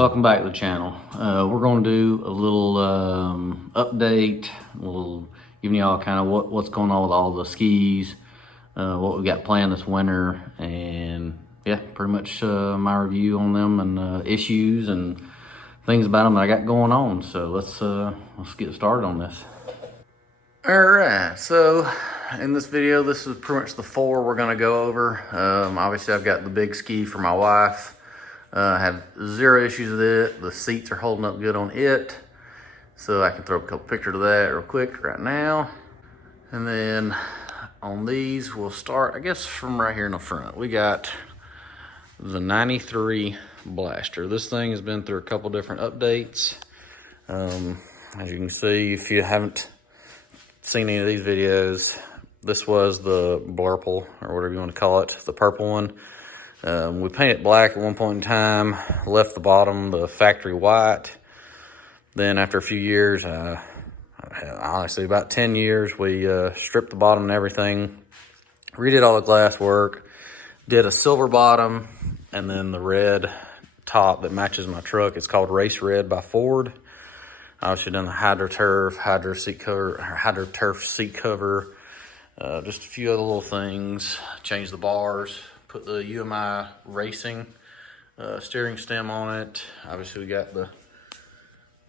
Welcome back to the channel. We're going to do a little update, giving y'all kind of what's going on with all the skis, what we got planned this winter, and yeah, pretty much my review on them and issues and things about them that I got going on. So let's get started on this. All right, so in this video, this is pretty much the four we're gonna go over. Obviously I've got the big ski for my wife. I have zero issues with it. The seats are holding up good on it. So I can throw a couple pictures of that real quick right now. And then on these, we'll start, I guess, from right here in the front. We got the 93 Blaster. This thing has been through a couple different updates. As you can see, if you haven't seen any of these videos, this was the blurple, or whatever you want to call it, the purple one. We painted black at one point in time, left the bottom the factory white. Then after a few years, honestly about 10 years, we stripped the bottom and everything, redid all the glass work, did a silver bottom, and then the red top that matches my truck. It's called Race Red by Ford. Obviously done the HydroTurf seat cover, just a few other little things, changed the bars. Put the UMI Racing steering stem on it. Obviously we got the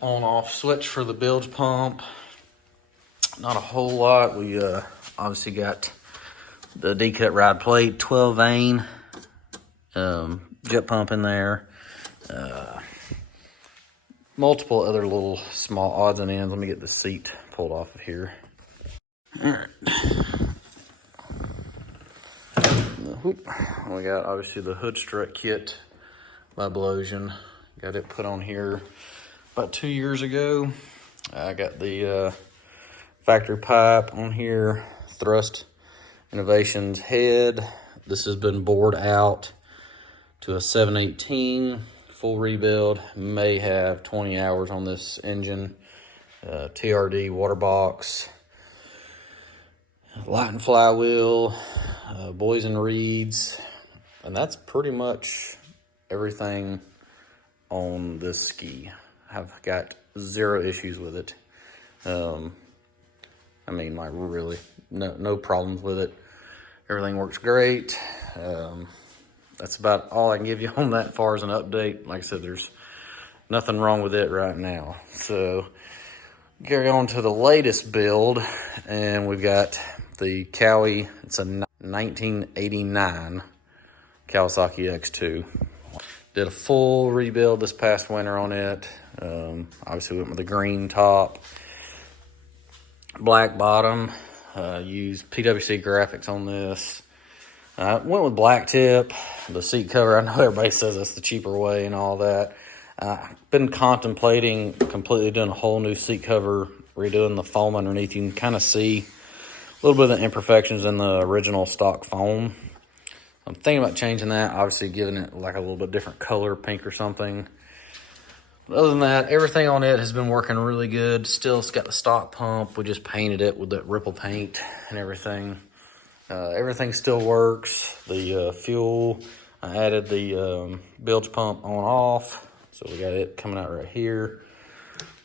on-off switch for the bilge pump. Not a whole lot. We obviously got the D-cut ride plate, 12 vein, jet pump in there. Multiple other little small odds and ends. Let me get the seat pulled off of here. All right. We got obviously the hood strut kit by Blosian. Got it put on here about 2 years ago. I got the factory pipe on here, Thrust Innovations head. This has been bored out to a 718 full rebuild. May have 20 hours on this engine. TRD water box, light and flywheel, boys and reeds, and that's pretty much everything on this ski. I've got zero issues with it. I mean, like, really no problems with it. Everything works great. That's about all I can give you on that as far as an update. Like I said, there's nothing wrong with it right now. So carry on to the latest build, and we've got the Cowie. It's a 1989 Kawasaki X2. Did a full rebuild this past winter on it. Obviously went with the green top, black bottom. Used PWC graphics on this. Went with black tip. The seat cover, I know everybody says that's the cheaper way and all that. Been contemplating completely doing a whole new seat cover, redoing the foam underneath. You can kind of see a little bit of the imperfections in the original stock foam. I'm thinking about changing that, obviously giving it like a little bit different color, pink or something. But other than that, everything on it has been working really good. Still, it's got the stock pump. We just painted it with that ripple paint and everything. Everything still works. The fuel, I added the bilge pump on off. So we got it coming out right here.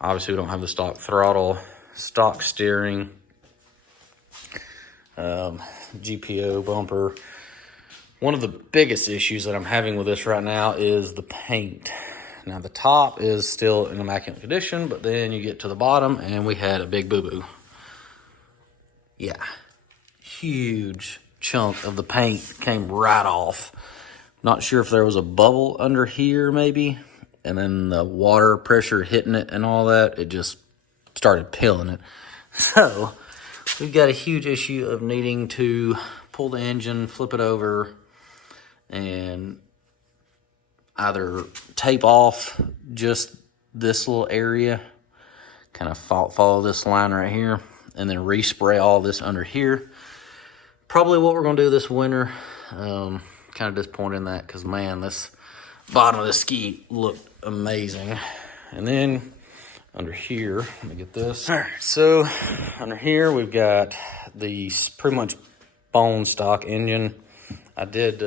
Obviously we don't have the stock throttle, stock steering, GPO bumper. One of the biggest issues that I'm having with this right now is the paint. Now the top is still in immaculate condition, but then you get to the bottom and we had a big boo-boo. Yeah, huge chunk of the paint came right off. Not sure if there was a bubble under here maybe, and then the water pressure hitting it and all that, it just started peeling it. So we've got a huge issue of needing to pull the engine, flip it over, and either tape off just this little area, kind of follow this line right here, and then respray all this under here. Probably what we're gonna do this winter. Kind of disappointed in that because, man, this bottom of the ski looked amazing. And then under here, let me get this. All right, so under here we've got the pretty much bone stock engine. I did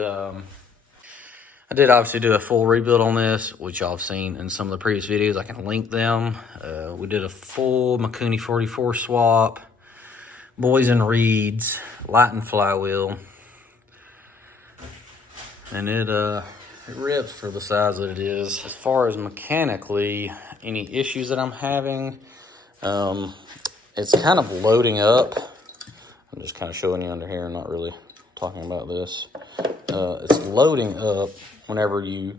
I did obviously do a full rebuild on this, which y'all have seen in some of the previous videos. I can link them. We did a full Mikuni 44 swap, boys and reeds, light and flywheel, and it rips for the size that it is. As far as mechanically, any issues that I'm having, it's kind of loading up. I'm just kind of showing you under here, not really talking about this. It's loading up whenever you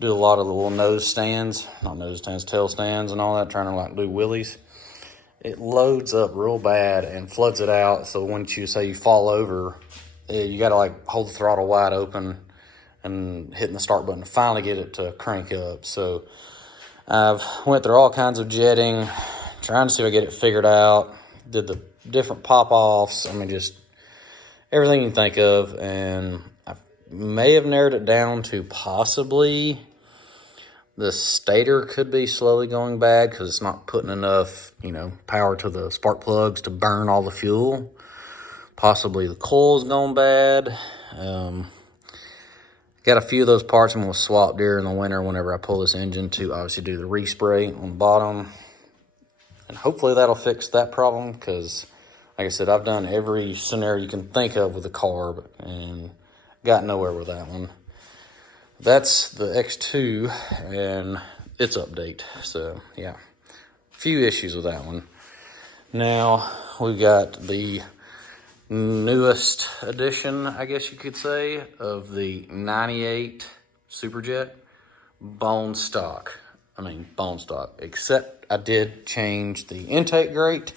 do a lot of the little nose stands, not nose stands, tail stands and all that, trying to like do wheelies. It loads up real bad and floods it out. So once you say you fall over, you got to like hold the throttle wide open and hitting the start button to finally get it to crank up. So I've went through all kinds of jetting, trying to see if I get it figured out. Did the different pop-offs. I mean, just everything you can think of. And I may have narrowed it down to possibly the stator could be slowly going bad because it's not putting enough, power to the spark plugs to burn all the fuel. Possibly the coil's going bad. Got a few of those parts I'm going to swap during the winter whenever I pull this engine to obviously do the respray on the bottom. And hopefully that'll fix that problem because, like I said, I've done every scenario you can think of with the carb and got nowhere with that one. That's the X2 and its update. So, yeah, a few issues with that one. Now, we've got the newest edition, I guess you could say, of the 98 Superjet bone stock. Bone stock, except I did change the intake grate.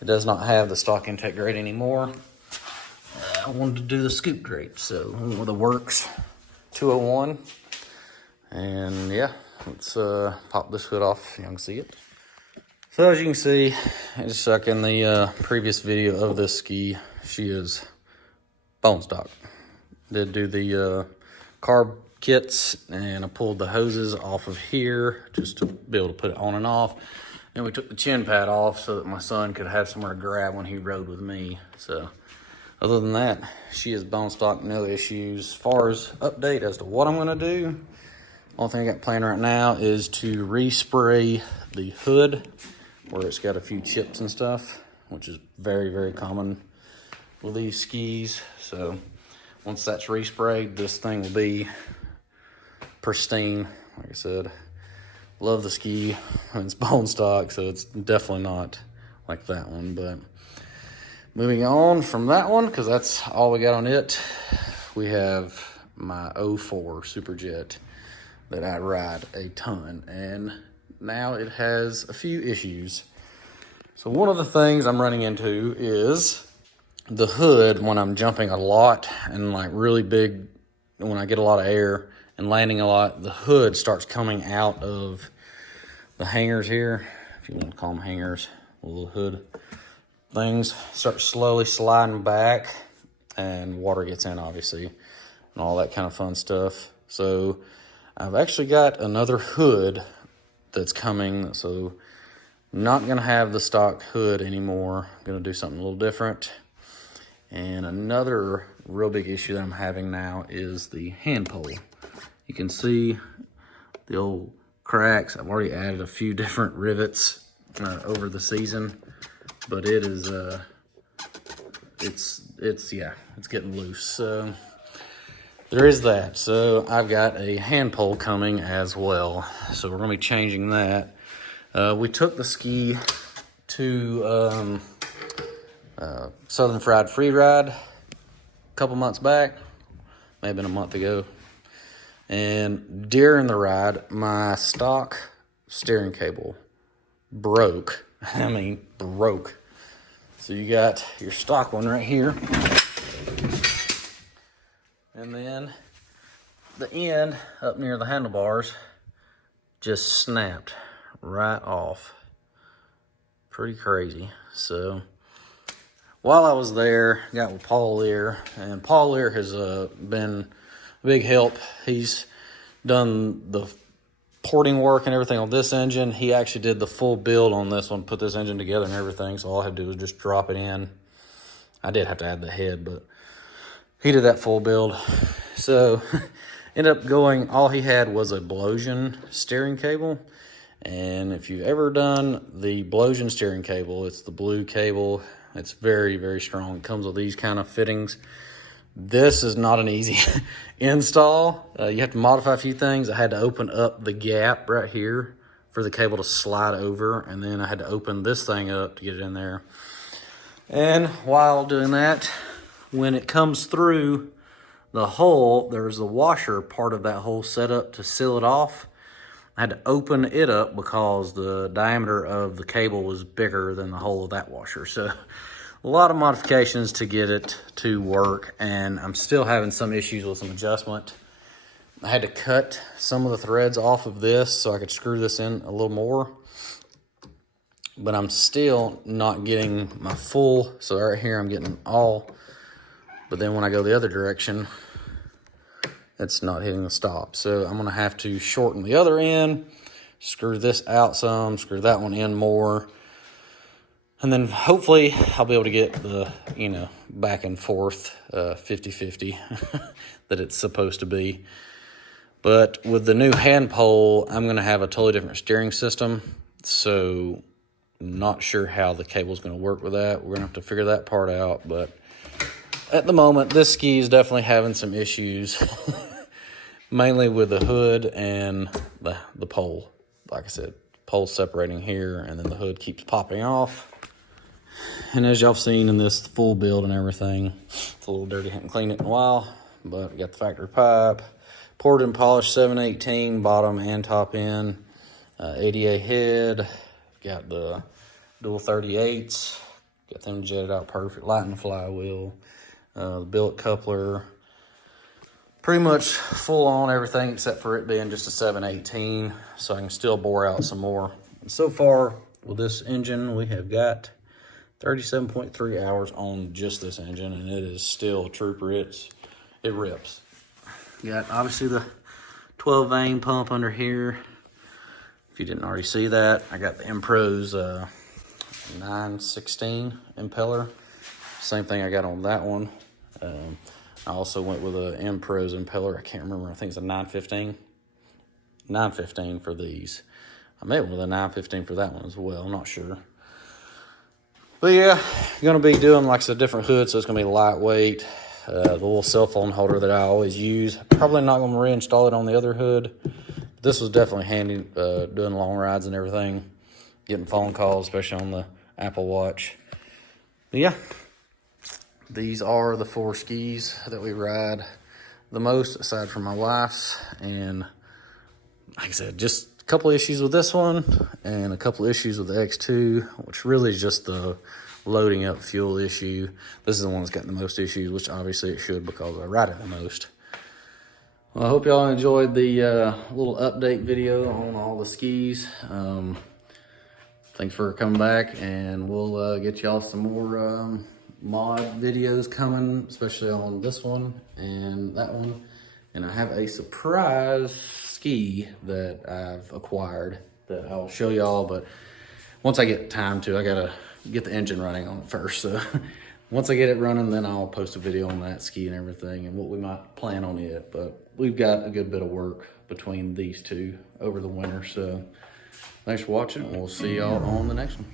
It does not have the stock intake grate anymore. I wanted to do the scoop grate, so I went with the Works 201. And yeah, let's pop this hood off so you can see it. So as you can see, just like in the previous video of this ski, she is bone stock. Did do the carb kits, and I pulled the hoses off of here just to be able to put it on and off. And we took the chin pad off so that my son could have somewhere to grab when he rode with me. So other than that, she is bone stock, no issues. As far as update as to what I'm gonna do, only thing I got planned right now is to respray the hood where it's got a few chips and stuff, which is very, very common with these skis. So once that's resprayed, this thing will be pristine. Like I said, love the ski. It's bone stock, so it's definitely not like that one. But moving on from that one, because that's all we got on it, we have my 04 Superjet that I ride a ton, and now it has a few issues. So one of the things I'm running into is the hood when I'm jumping a lot and like really big, when I get a lot of air and landing a lot, the hood starts coming out of the hangers here, if you want to call them hangers, little hood things, start slowly sliding back, and water gets in obviously and all that kind of fun stuff. So I've actually got another hood that's coming, so not gonna have the stock hood anymore. I'm gonna do something a little different. And another real big issue that I'm having now is the hand pole. You can see the old cracks. I've already added a few different rivets over the season, but it is it's getting loose. So there is that. So I've got a hand pole coming as well. So we're gonna be changing that. We took the ski to Southern Fried Free Ride a couple months back, maybe a month ago. And during the ride, my stock steering cable broke. Broke. So you got your stock one right here. And then the end up near the handlebars just snapped right off. Pretty crazy. So while I was there, got with Paul Lear, and Paul Lear has been a big help. He's done the porting work and everything on this engine. He actually did the full build on this one, put this engine together and everything, so all I had to do was just drop it in. I did have to add the head, but he did that full build. So ended up going, all he had was a Blosian steering cable. And if you've ever done the Blosian steering cable, it's the blue cable. It's very, very strong. It comes with these kind of fittings. This is not an easy install. You have to modify a few things. I had to open up the gap right here for the cable to slide over, and then I had to open this thing up to get it in there. And while doing that, when it comes through the hole, there's the washer part of that whole setup to seal it off. I had to open it up because the diameter of the cable was bigger than the hole of that washer. So a lot of modifications to get it to work, and I'm still having some issues with some adjustment. I had to cut some of the threads off of this so I could screw this in a little more, but I'm still not getting my full. So right here I'm getting all, but then when I go the other direction, it's not hitting the stop. So I'm gonna have to shorten the other end, screw this out some, screw that one in more, and then hopefully I'll be able to get the, back and forth 50-50 that it's supposed to be. But with the new hand pole, I'm gonna have a totally different steering system. So I'm not sure how the cable's gonna work with that. We're gonna have to figure that part out, but at the moment, this ski is definitely having some issues, mainly with the hood and the pole. Like I said, pole separating here, and then the hood keeps popping off. And as y'all have seen in this full build and everything, it's a little dirty, haven't cleaned it in a while, but we got the factory pipe, poured and polished 718, bottom and top end, ADA head, got the dual 38s, got them jetted out perfect, lighting flywheel, the billet coupler, pretty much full on everything except for it being just a 718, so I can still bore out some more. And so far with this engine, we have got 37.3 hours on just this engine, and it is still a trooper. It rips. Got obviously the 12 vein pump under here. If you didn't already see that, I got the Impro's 916 impeller. Same thing I got on that one. I also went with a Impro's impeller. I can't remember. I think it's a 915. 915 for these. I may have with a 915 for that one as well. I'm not sure. But yeah, going to be doing like a different hood, so it's going to be lightweight. The little cell phone holder that I always use. Probably not going to reinstall it on the other hood. This was definitely handy doing long rides and everything. Getting phone calls, especially on the Apple Watch. But yeah, these are the 4 skis that we ride the most, aside from my wife's. And like I said, just a couple issues with this one and a couple issues with the X2, which really is just the loading up fuel issue. This is the one that's got the most issues, which obviously it should because I ride it the most. Well, I hope y'all enjoyed the little update video on all the skis. Thanks for coming back, and we'll get y'all some more mod videos coming, especially on this one and that one. And I have a surprise ski that I've acquired that I'll show y'all, but once I get time to, I gotta get the engine running on it first. So once I get it running, then I'll post a video on that ski and everything and what we might plan on it. But we've got a good bit of work between these two over the winter. So thanks for watching, and we'll see y'all on the next one.